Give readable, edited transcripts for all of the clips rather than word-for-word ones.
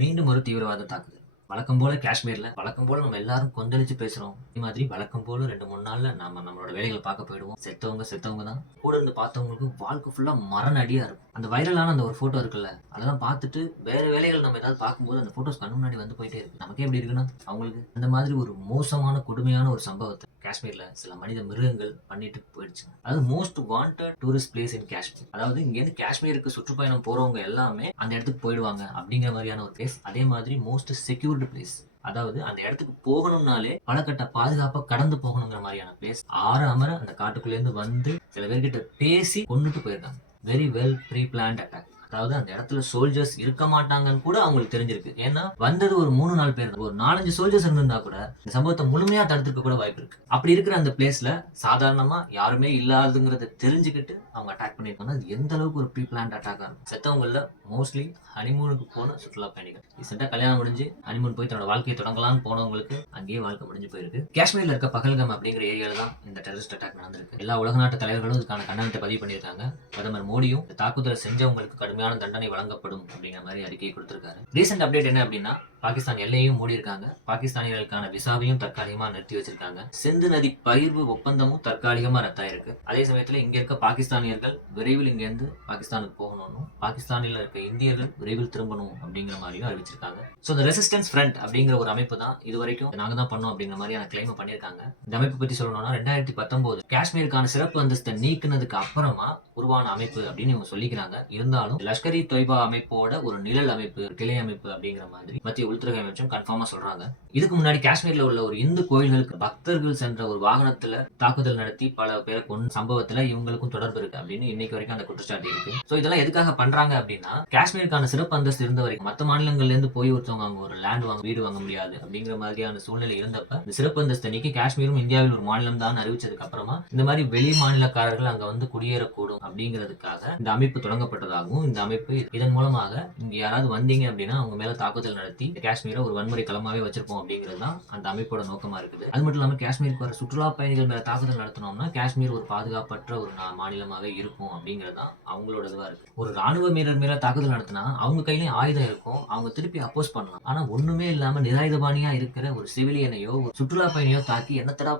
மீண்டும் ஒரு தீவிரவாத தாக்குதல். வழக்கம் போல காஷ்மீர்ல வழக்கம் போல நம்ம எல்லாரும் கொந்தளிச்சு பேசுறோம். இதே மாதிரி வழக்கம் போல 2, 3 நாள்ல நம்மளோட வேலைகளை பார்க்க போயிடுவோம். செத்தவங்க தான். கூட இருந்து பார்த்தவங்களுக்கு வாழ்க்கை ஃபுல்லா மரண அடியா இருக்கும். அந்த வைரலான அந்த ஒரு போட்டோ இருக்குல்ல, அதெல்லாம் பார்த்துட்டு வேற வேலைகள் நம்ம ஏதாவது பார்க்கும்போது அந்த போட்டோஸ் கண்ணு முன்னாடி வந்து போயிட்டே இருக்கு. நமக்கே எப்படி இருக்குன்னா, அவங்களுக்கு அந்த மாதிரி ஒரு மோசமான கொடுமையான ஒரு சம்பவத்தை காஷ்மீர்ல சில மனித மிருகங்கள் பண்ணிட்டு போயிடுச்சு. அதாவது மோஸ்ட் வாண்டட் டூரிஸ்ட் பிளேஸ் இன் காஷ்மீர். அதாவது இங்க இருந்து காஷ்மீருக்கு சுற்றுப்பயணம் போறவங்க எல்லாமே அந்த இடத்துக்கு போயிடுவாங்க அப்படிங்கிற மாதிரியான ஒரு பிளேஸ். அதே மாதிரி மோஸ்ட் செக்யூர்டு பிளேஸ். அதாவது அந்த இடத்துக்கு போகணும்னாலே பல கட்ட பாதுகாப்பா கடந்து போகணுங்கிற மாதிரியான பிளேஸ். ஆற அமர அந்த காட்டுக்குள்ள இருந்து வந்து சில பேர்கிட்ட பேசி கொண்டுட்டு போயிருக்காங்க. Very well pre planned attack. அதாவது அந்த இடத்துல சோல்ஜர்ஸ் இருக்க மாட்டாங்கன்னு கூட அவங்களுக்கு தெரிஞ்சிருக்கு. ஏன்னா வந்தது ஒரு 3-4 பேர் தான். ஒரு 4-5 சோல்ஜர்ஸ் இருந்திருந்தா கூட இந்த சம்பவத்தை முழுமையா தடுத்துக்க கூட வாய்ப்பு இருக்கு. அப்படி இருக்கிற அந்த பிளேஸ்ல சாதாரணமா யாருமே இல்லாதுங்கிறத தெரிஞ்சுக்கிட்டு அவங்க அட்டாக் பண்ணிருக்காங்க. அது எந்த அளவுக்கு ஒரு ப்ரீ பிளான்ட் அட்டாக்கா இருக்கும். செத்தவங்கள மோஸ்ட்லி ஹனிமூனுக்கு போன சுற்றுலா பயணிகள். ரீசெண்டா கல்யாணம் முடிஞ்சு ஹனிமூன் போய் தன்னோட வாழ்க்கையை தொடங்கலாம்னு போனவங்களுக்கு அங்கேயே வாழ்க்கை முடிஞ்சு போயிருக்கு. காஷ்மீர்ல இருக்க பகல்காம் அப்படிங்கிற ஏரியால தான் இந்த டெரரிஸ்ட் அட்டாக் நடந்திருக்கு. எல்லா உலக நாட்டு தலைவர்களும் இதுக்கான கண்டனத்தை பதிவு பண்ணியிருக்காங்க. பிரதமர் மோடியும் இந்த தாக்குதலை செஞ்சவங்களுக்கு கடுமையான தண்டனை வழங்கப்படும் அப்படிங்கிற மாதிரி அறிக்கையை கொடுத்திருக்காரு. ரீசெண்ட் அப்டேட் என்ன அப்படின்னா, பாகிஸ்தான் எல்லையும் மூடி இருக்காங்க. பாகிஸ்தானிகளுக்கான விசாவையும் தற்காலிகமா நிறுத்தி வச்சிருக்காங்க. சிந்து நதி பகிர்வு ஒப்பந்தமும் தற்காலிகமா ரத்தாயிருக்கு. அதே சமயத்துல இங்க இருக்க பாகிஸ்தானியர்கள் விரைவில் இங்க இருந்து பாகிஸ்தானுக்கு போகணும், பாகிஸ்தானில் இருக்க இந்தியர்கள் விரைவில் திரும்பணும் அப்படிங்கிற மாதிரியும் அறிவிச்சிருக்காங்க. சோ இந்த ரெசிஸ்டன்ஸ் ஃப்ரண்ட் அப்படிங்கிற ஒரு அமைப்பு தான் இது வரைக்கும் நாங்க தான் பண்ணோம் அப்படிங்கிற மாதிரியான கிளைம் பண்ணிருக்காங்க. இந்த அமைப்பு பத்தி சொல்லணும்னா 2019 காஷ்மீருக்கான சிறப்பு அந்தஸ்தை நீக்கினதுக்கு அப்புறமா உருவான அமைப்பு அப்படின்னு இவங்க சொல்லிக்கிறாங்க. இருந்தாலும் லஷ்கர் இ தொய்பா அமைப்போட ஒரு நிழல் அமைப்பு, கிளை அமைப்பு அப்படிங்கிற மாதிரி மத்திய உள்துறை அமைச்சும் கன்ஃபார்மா சொல்றாங்க. இதுக்கு முன்னாடி காஷ்மீர்ல உள்ள ஒரு இந்து கோயில்களுக்கு பக்தர்கள் சென்ற ஒரு வாகனத்துல தாக்குதல் நடத்தி பல பேரை கொண்ட சம்பவத்துல இவங்களுக்கும் தொடர்பு இருக்கு அப்படின்னு இன்னைக்கு வரைக்கும் அந்த குற்றச்சாட்டு இருக்கு. சோ இதெல்லாம் எதுக்காக பண்றாங்க அப்படின்னா, காஷ்மீருக்கான சிறப்பு அந்தஸ்து இருந்த வரைக்கும் மற்ற மாநிலங்கள்ல இருந்து போய் ஒருத்தவங்க அவங்க ஒரு லேண்ட் வாங்க வீடு வாங்க முடியாது அப்படிங்கிற மாதிரியான சூழ்நிலை இருந்தப்ப இந்த சிறப்பு அந்தஸ்து நீக்கி காஷ்மீரும் இந்தியாவில் ஒரு மாநிலம் தான் அறிவிச்சதுக்கு அப்புறமா இந்த மாதிரி வெளி மாநிலக்காரர்கள் அங்க வந்து குடியேறக்கூடும் அப்படிங்கிறதுக்காக இந்த அமைப்பு தொடங்கப்பட்டதாகவும், இந்த அமைப்பு இதன் மூலமாக இங்க யாராவது வந்தீங்க அப்படின்னா அவங்க மேல தாக்குதல் நடத்தி காஷ்மீரை ஒரு வன்முறை களமாவே வச்சிருப்போம் அப்படிங்கிறது தான் அந்த அமைப்போட நோக்கமா இருக்குது. அது மட்டும் இல்லாம காஷ்மீருக்கு வர சுற்றுலா பயணிகள் மேல தாக்குதல் நடத்தினோம்னா காஷ்மீர் ஒரு பாதுகாப்பற்ற ஒரு மாநிலமாவே இருக்கும் அப்படிங்கிறது தான் அவங்களோட இதுவா இருக்கு. ஒரு ராணுவ வீரர் மேல தாக்குதல் நடத்தினா அவங்க கையிலயும் ஆயுதம் இருக்கும், அவங்க திருப்பி அப்போஸ் பண்ணலாம். ஆனா ஒண்ணுமே இல்லாம நிராயுதபாணியா இருக்கிற ஒரு சிவிலியனையோ ஒரு சுற்றுலா பயணியோ தாக்கி என்னத்தடா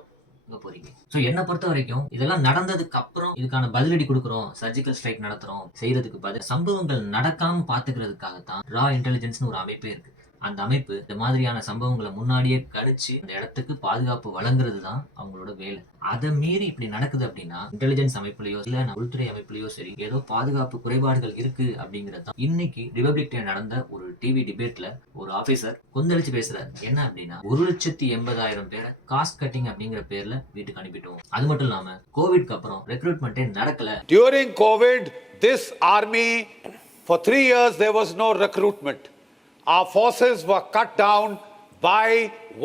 போறீங்க. சோ என்ன பொறுத்த வரைக்கும் இதெல்லாம் நடந்ததுக்கு அப்புறம் இதுக்கான பதிலடி கொடுக்குறோம், சர்ஜிக்கல் ஸ்ட்ரைக் நடத்துறோம் செய்யறதுக்கு பதில் சம்பவங்கள் நடக்காம பாத்துக்கிறதுக்காகத்தான் ரா இன்டெலிஜென்ஸ்னு ஒரு அமைப்பே இருக்கு. அந்த அமைப்பு இந்த மாதிரியான சம்பவங்களை முன்னாடியே கணிச்சு அந்த இடத்துக்கு பாதுகாப்பு வழங்குறது தான் அவங்களோட வேலை. அதை மீறி இப்படி நடக்குது அப்படின்னா இன்டெலிஜென்ஸ் அமைப்புலயோ இல்ல உள்துறை அமைப்புலயோ சரி ஏதோ பாதுகாப்பு குறைபாடுகள் இருக்கு அப்படிங்கிறது தான். இன்னைக்கு ரிபப்ளிக் டே நடந்த ஒரு டிவி டிபேட்ல ஒரு ஆபீசர் கொந்தளிச்சு பேசுறாரு. என்ன அப்படின்னா, 1,80,000 பேரை காஸ்ட் கட்டிங் அப்படிங்கிற பேர்ல வீட்டுக்கு அனுப்பிட்டோம். அது மட்டும் இல்லாம கோவிட்க்கு அப்புறம் ரெக்ரூட்மெண்டே நடக்கல. During COVID, this army for 3 years there was no recruitment. Our forces were cut down by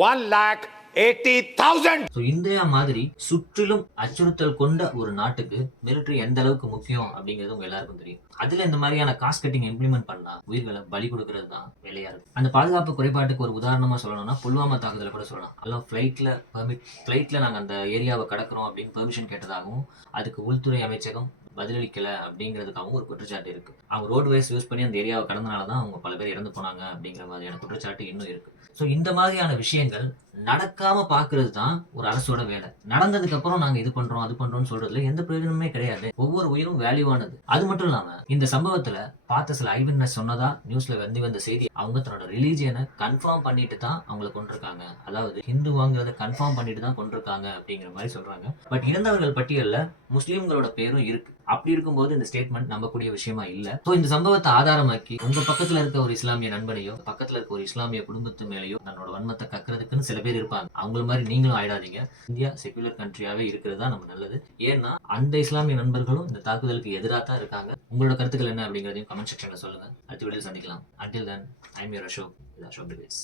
1,80,000. India மாதிரி சுற்றிலும் அச்சுறுத்தல் கொண்ட ஒரு நாட்டுக்கு மிலிட்டரி எந்த அளவுக்கு முக்கியம் அப்படிங்கிறது உங்க எல்லாருக்கும் தெரியும். அதுல இந்த மாதிரியான காஸ்ட் கட்டிங் இம்ப்ளிமெண்ட் பண்ணா உயிர்களை பலி கொடுக்கறது தான் வேலையா இருக்கு. அந்த பாதுகாப்பு குறைபாட்டுக்கு ஒரு உதாரணமா சொல்லணும்னா புல்வாமா தாக்குதலை கூட சொல்லலாம். அதெல்லாம் ஃபிளைட்ல நாங்க அந்த ஏரியாவை கடக்கிறோம் அப்படின்னு பெர்மிஷன் கேட்டதாகவும் அதுக்கு உள்துறை அமைச்சகம் பதிலளிக்கல அப்படிங்கிறதுக்காகவும் ஒரு குற்றச்சாட்டு இருக்கு. அவங்க ரோட்வேஸ் யூஸ் பண்ணி அந்த ஏரியாவை கடந்தனாலதான் அவங்க பல பேர் இறந்து போனாங்க அப்படிங்கிற மாதிரியான குற்றச்சாட்டு இன்னும் இருக்கு. சோ இந்த மாதிரியான விஷயங்கள் நடக்காம பாக்குறது தான் ஒரு அரசோட வேலை. நடந்ததுக்கு அப்புறம் நாங்க இது பண்றோம் அது பண்றோம்னு சொல்றதுல எந்த பிரயோஜனமே கிடையாது. ஒவ்வொரு உயிரும் வேல்யூவானது. அது மட்டும் இல்லாம இந்த சம்பவத்துல பார்த்த சில ஐவிட்னஸ் சொன்னதா நியூஸ்ல வந்த செய்தி அவங்க தன்னோட ரிலீஜியனை கன்ஃபார்ம் பண்ணிட்டு தான் அவங்களை கொண்டிருக்காங்க. அதாவது ஹிந்துவாங்கிறத கன்ஃபார்ம் பண்ணிட்டு தான் கொண்டிருக்காங்க அப்படிங்கிற மாதிரி சொல்றாங்க. பட் இறந்தவர்கள் பட்டியல்ல முஸ்லீம்களோட பேரும் இருக்கு. அப்படி இருக்கும்போது இந்த ஸ்டேட்மெண்ட் நம்பக்கூடிய விஷயமா இல்ல. சோ இந்த சம்பவத்தை ஆதாரமாக்கி உங்க பக்கத்துல இருக்க ஒரு இஸ்லாமிய நண்பனையோ பக்கத்துல இருக்க ஒரு இஸ்லாமிய குடும்பத்து மேலேயோ தன்னோட வன்மத்தை கக்குறதுக்குன்னு சில பேர் இருப்பாங்க. அவங்கள மாதிரி நீங்களும் ஆயிடாதீங்க. இந்தியா செகுலர் கண்ட்ரியாவே இருக்கிறது தான் நம்ம நல்லது. ஏன்னா அந்த இஸ்லாமிய நண்பர்களும் இந்த தாக்குதலுக்கு எதிராக தான் இருக்காங்க. உங்களோட கருத்துக்கள் என்ன அப்படிங்கறதையும் கமெண்ட் செக்ஷன்ல சொல்லுங்க. அடுத்த வீடியோல சந்திக்கலாம். Until then, I'm your Ashok with Ashok Debates.